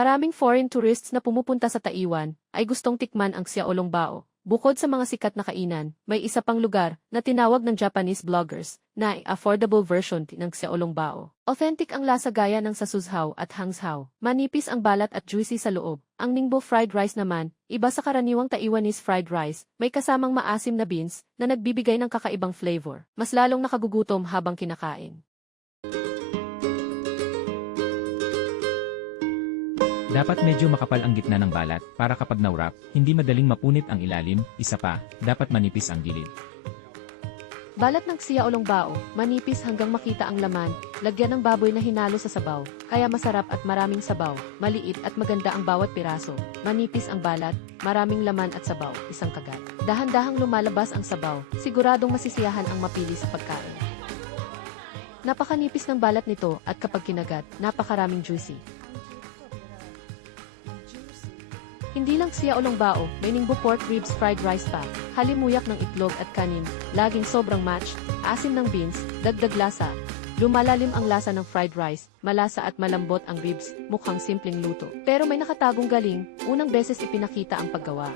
Maraming foreign tourists na pumupunta sa Taiwan ay gustong tikman ang Xiaolong Bao. Bukod sa mga sikat na kainan, may isa pang lugar na tinawag ng Japanese bloggers na affordable version ng Xiaolong Bao. Authentic ang lasa gaya ng sa suzhao at hangzhao. Manipis ang balat at juicy sa loob. Ang Ningbo fried rice naman, iba sa karaniwang Taiwanese fried rice, may kasamang maasim na beans na nagbibigay ng kakaibang flavor. Mas lalong nakagugutom habang kinakain. Dapat medyo makapal ang gitna ng balat para kapag nawrap, hindi madaling mapunit ang ilalim, isa pa, dapat manipis ang gilid. Balat ng Xiaolong Bao, manipis hanggang makita ang laman, lagyan ng baboy na hinalo sa sabaw, kaya masarap at maraming sabaw, maliit at maganda ang bawat piraso, manipis ang balat, maraming laman at sabaw, isang kagat. Dahan-dahang lumalabas ang sabaw, siguradong masisiyahan ang mapili sa pagkain. Napakanipis ng balat nito at kapag kinagat, napakaraming juicy. Hindi lang siya ulong bao, may ningbo pork ribs fried rice pa, halimuyak ng itlog at kanin, laging sobrang match, asim ng beans, dagdag lasa. Lumalalim ang lasa ng fried rice, malasa at malambot ang ribs, mukhang simpleng luto. Pero may nakatagong galing, unang beses ipinakita ang paggawa.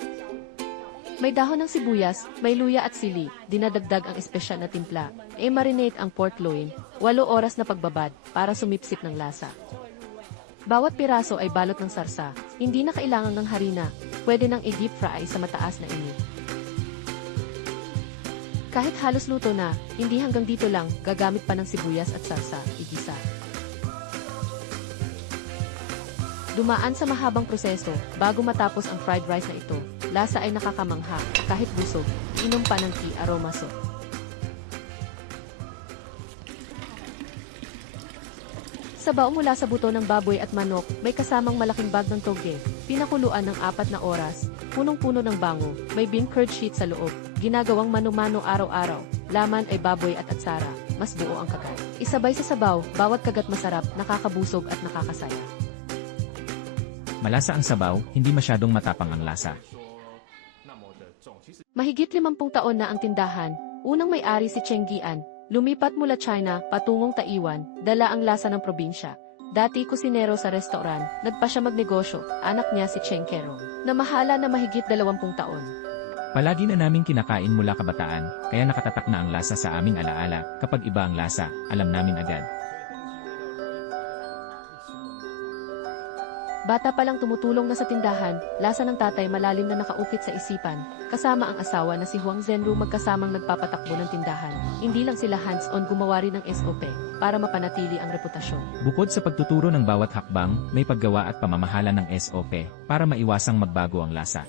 May dahon ng sibuyas, may luya at sili, dinadagdag ang espesyal na timpla. E-marinate ang pork loin, 8 oras na pagbabad, para sumipsip ng lasa. Bawat piraso ay balot ng sarsa, hindi na kailangan ng harina, pwede nang i-deep fry sa mataas na init. Kahit halos luto na, hindi hanggang dito lang, gagamit pa ng sibuyas at sarsa, igisa. Dumaan sa mahabang proseso, bago matapos ang fried rice na ito, lasa ay nakakamangha, kahit busog, inom pa ng tea aroma soup. Sabaw mula sa buto ng baboy at manok, may kasamang malaking bag ng toge, pinakuluan ng apat na oras, punong-puno ng bango, may bean curd sheet sa loob, ginagawang mano-mano araw-araw, laman ay baboy at atsara, mas buo ang kagat. Isabay sa sabaw, bawat kagat masarap, nakakabusog at nakakasaya. Malasa ang sabaw, hindi masyadong matapang ang lasa. Mahigit 50 taon na ang tindahan, unang may-ari si Cheng Gian, lumipat mula China patungong Taiwan, dala ang lasa ng probinsya. Dati kusinero sa restoran, nagpa siya magnegosyo, anak niya si Cheng Kero, na mahala na mahigit 20 taon. Palagi na naming kinakain mula kabataan, kaya nakatatak na ang lasa sa aming alaala, kapag iba ang lasa, alam namin agad. Bata pa lang tumutulong na sa tindahan, lasa ng tatay malalim na nakaukit sa isipan, kasama ang asawa na si Huang Zhenru magkasamang nagpapatakbo ng tindahan. Hindi lang sila hands-on gumawa rin ng SOP para mapanatili ang reputasyon. Bukod sa pagtuturo ng bawat hakbang, may paggawa at pamamahala ng SOP, para maiwasang magbago ang lasa.